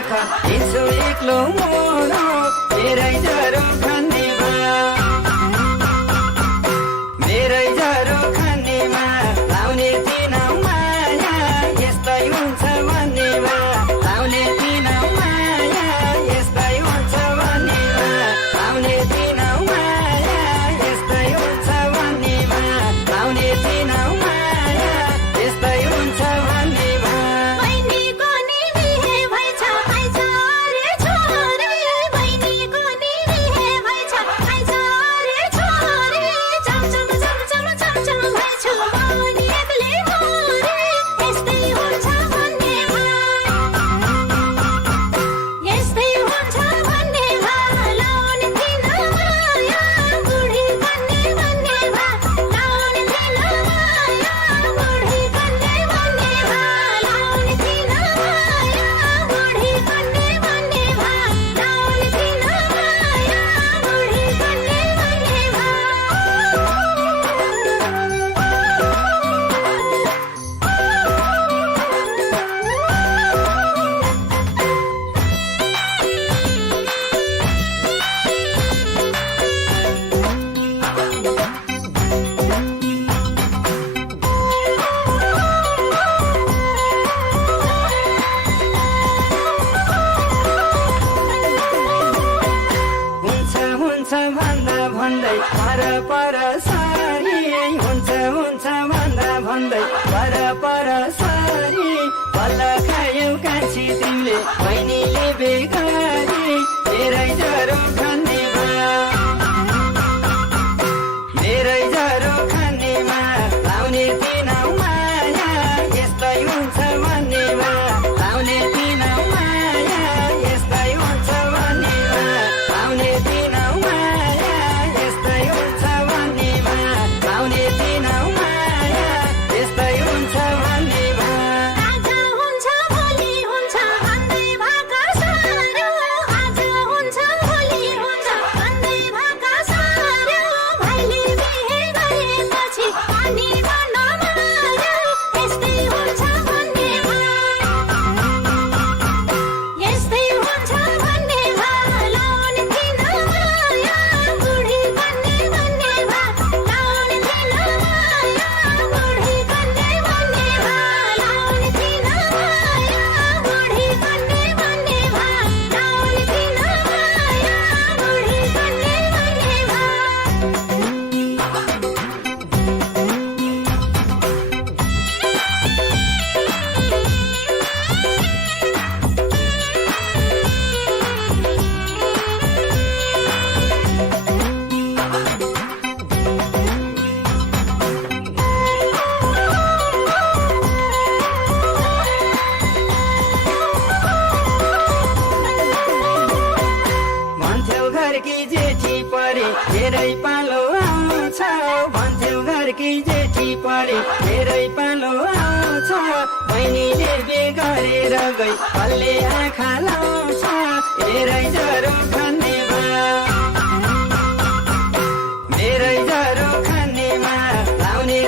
आँखा यसो एक्लो मोरो मेरै जरो खानेमा मेरै जरो खानेमा लाउने दिन माया यस्तै हुन्छ भन्नेमा लाउने दिन माया यस्तै हुन्छ भन्नेमा लाउने दिन माया यस्तै हुन्छ भन्नेमा लाउने दिन माया यस्तै हुन्छ भन्नेमा भन्दै पर सारी हुन्छ भन्दै पर सारी बल्ल खायौ कान्छी तिमीले बहिनीले बेकारी मेरै जरो खानेमा मेरै जरो खानेमा लाउने दिन माया यस्तै हुन्छ भन्नेमा लाउने दिन माया यस्तै हुन्छ भन्नेमा लाउने दिन माया यस्तै हुन्छ भन्नेमा लाउने दिन माया यस्तै हुन्छ भन्नेमा आज हुन्छ भोलि हुन्छ भन्दै भाका सार्यो आज हुन्छ भोलि हुन्छ भन्दै भाका सार्यो भाइले बिहे गरेपछि पानी गर्न मार्यो यस्तै हुन्छ भन्नेमा यस्तै हुन्छ भन्नेमा लाउने दिन माया बुढी कन्ने भन्नेमा लाउने दिन माया बुढी कन्ने भन्नेमा लाउने दिन माया बुढी कन्ने भन्नेमा लाउने दिन माया बुढी कन्ने भन्थ्यौ घरकी जेठी परे धेरै पालो आउँछ भन्थ्यौ घरकी जेठी परे धेरै पालो आउँछ बहिनीले बे गरेर गई कसले आँखा लाउँछ मेरै जरो खानेमा मेरै जरो खानेमा लाउने